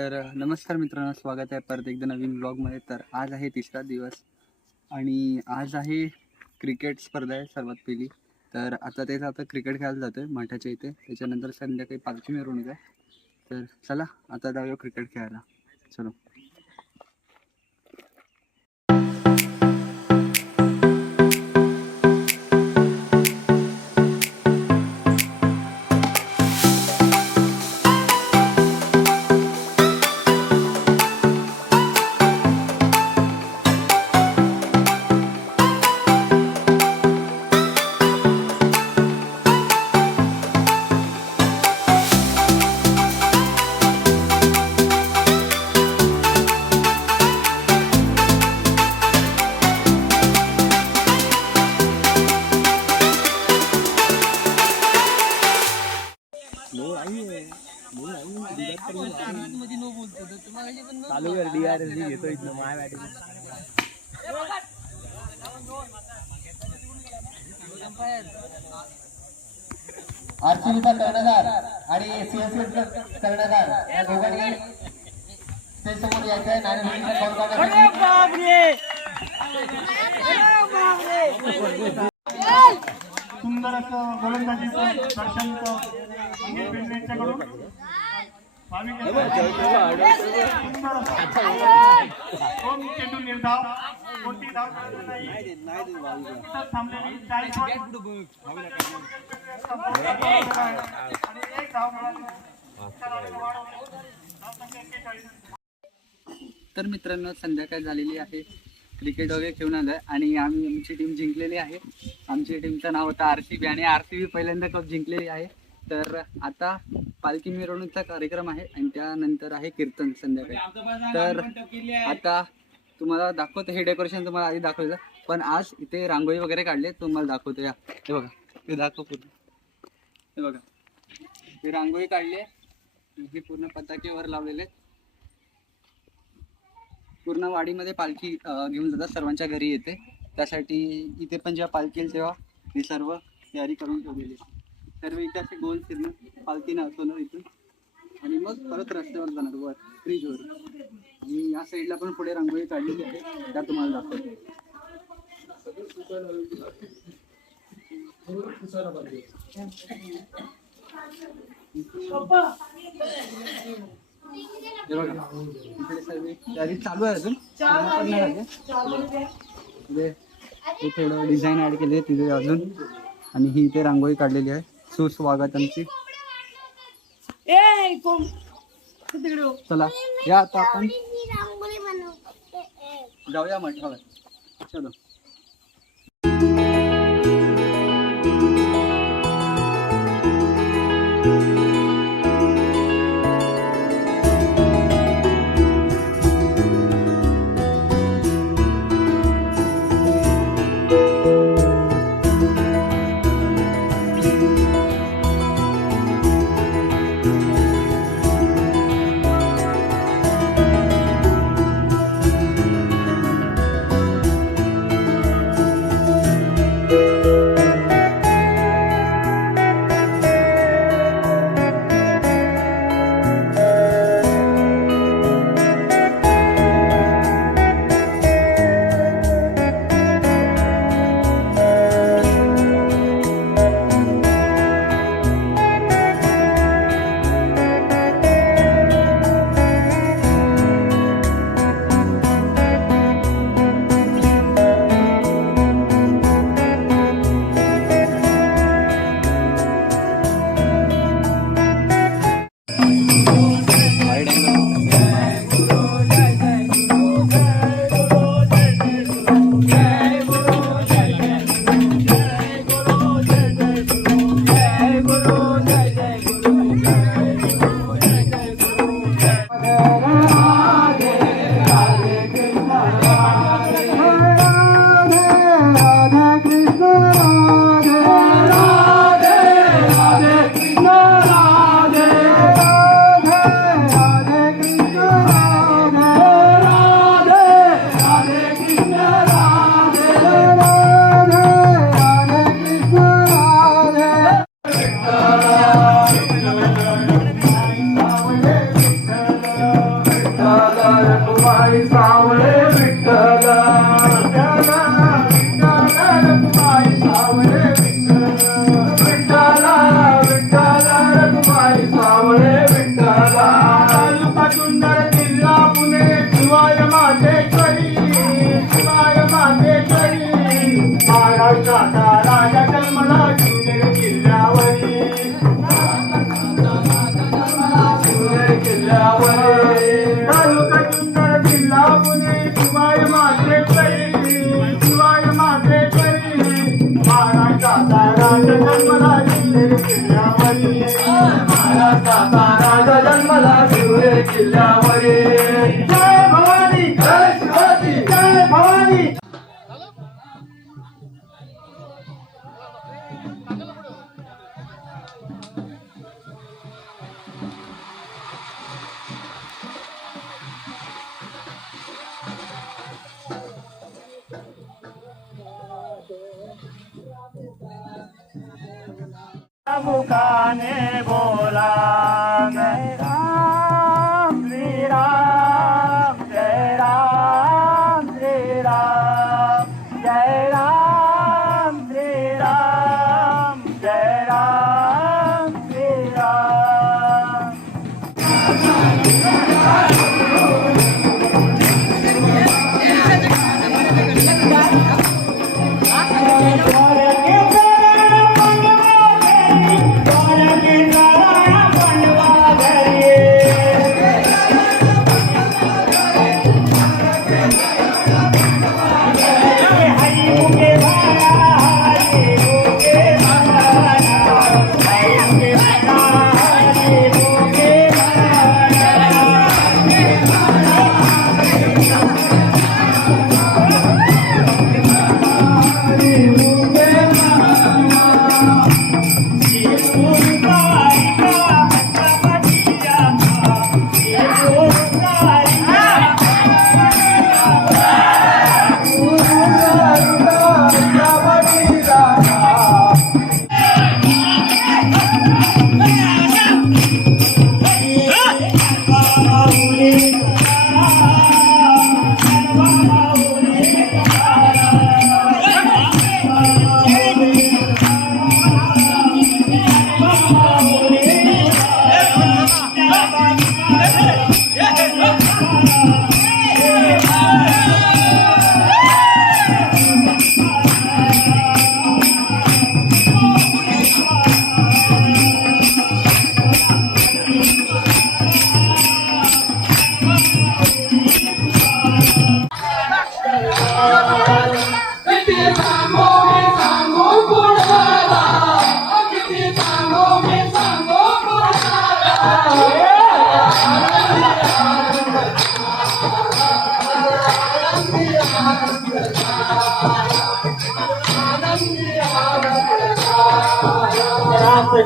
तर नमस्कार मित्रांनो, स्वागत आहे परत एकदा नवीन ब्लॉगमध्ये. तर आज आहे तिसरा दिवस आणि आज आहे क्रिकेट स्पर्धा आहे सर्वात पहिली. तर आता क्रिकेट खेळायला जातो आहे मठाच्या इथे. त्याच्यानंतर संध्याकाळी पालखी मिरवणूक आहे. तर चला आता जाऊया क्रिकेट खेळायला. चलो. चालू कर डीआर घेतो इथं माय बॅटिंग. आरसीबीचा कर्णधार आणि सीएसएफचा कर्णधार या दोघांनी स्टेज समोर यायचं आहे. सुंदर असं गोलंदाजीचं दर्शन यांच्याकडून चेंडू निर्धाव कोणती धाव नाही थांबलेली 40 आणि एक धाव मिळाली. तर मित्रांनो, संध्याकाळ झालेली आहे. क्रिकेट वगैरे खेळून आलं आहे आणि आमची टीम जिंकलेली आहे. आमची टीमचं नाव होतं आरसीबी आणि आरसीबी पहिल्यांदा कप जिंकलेली आहे. तर आता पालखी मिरवणूकचा कार्यक्रम आहे आणि त्यानंतर आहे कीर्तन संध्याकाळी. तर आता तुम्हाला दाखवतो, हे डेकोरेशन तुम्हाला आधी दाखवलं, पण आज इथे रांगोळी वगैरे काढले, तुम्हाला दाखवतो. या हे बघा, हे दाखव पूर्ण. हे बघा, हे रांगोळी काढली आहे. हे पूर्ण पताकेवर लावलेले आहेत. पूर्ण वाडीमध्ये पालखी घेऊन जातात, सर्वांच्या घरी येते. त्यासाठी इथे पण जेव्हा पालखी येईल तेव्हा ही सर्व तयारी करून ठेवलेली आहे. सर्व इथे असे गोल फिरणं, पालखीनं असवणार इथून आणि मग परत रस्त्यावर जाणार वर ब्रिजवर. आणि या साईडला पण पुढे रांगोळी काढलेली आहे, त्या तुम्हाला दाखवतो. हे बघा, इकडे सर्व तयारी चालू आहे अजून, हे थोडं डिझाईन ऍड केली आहे तिथे अजून. आणि ही इथे रांगोळी काढलेली आहे, सुस्वागत आमची. चला या आता आपण जाऊया मठावर. चलो. तालुका सुंदर जिल्हा पुणे शिवाय मातेश्वरी शिवाय मातेश्वरी महाराष्ट्राचा राजा जन्मला शिवनेरी किल्ल्यावरी शिवनेरी किल्ल्यावरी तालुका सुंदर जिल्हा पुणे शिवाय मातेश्वरी शिवाय मातेश्वरी महाराष्ट्राचा राजा जन्मला शिवनेरी किल्ल्यावरी महाराष्ट्राचा राजा जन्मला शिवनेरी किल्ल्यावरी जय भवानी जय शिवाजी जय भवानी मुखाने बोला जय राम श्री राम जय राम श्री राम जय राम श्री राम जय राम श्री राम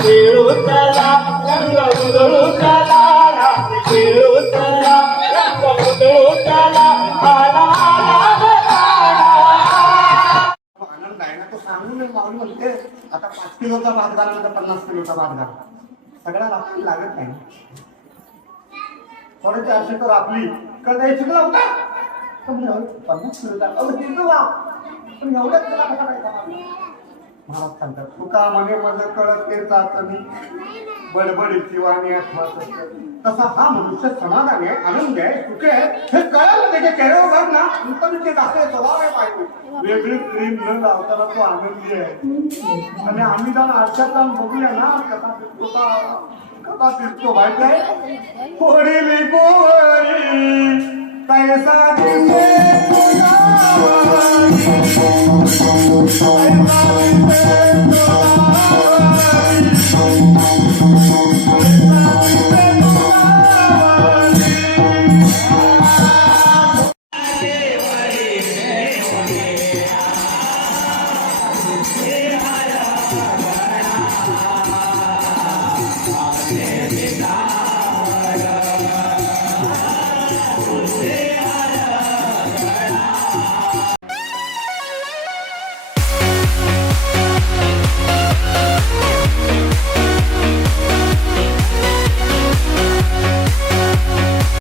खेळूतला रंग उधळूतला रात खेळूतला रंग उधळूतला आला आनंद आहे ना तो सांगून मागून म्हणते आता 5 किलोचा भात घाला नंतर 50 किलोचा भात घाला सगळ्या आपली लागत नाही थोडे 400 तर आपली कळायची का होता 50 किलोचा पण एवढ्याच केला कसा काय महाराज सांगतात तुका मने मध्ये कळत ते चाचणी बडबडीची वाणी आठवत तसा हा मनुष्य समाधान आहे आनंद आहे सुखे हे कळलं त्याच्या चेहऱ्यावर बघ ना नंतर ते दाखले स्वभाव आहे पाहिजे वेगळी क्रीम न लावताना तो आनंदी आहे आणि आम्ही जाऊन आरशात जाऊन बघूया ना कसा दिसतो कसा दिसतो माहिती आहे पोरीली पोरी कैसा दिसे तुझ्या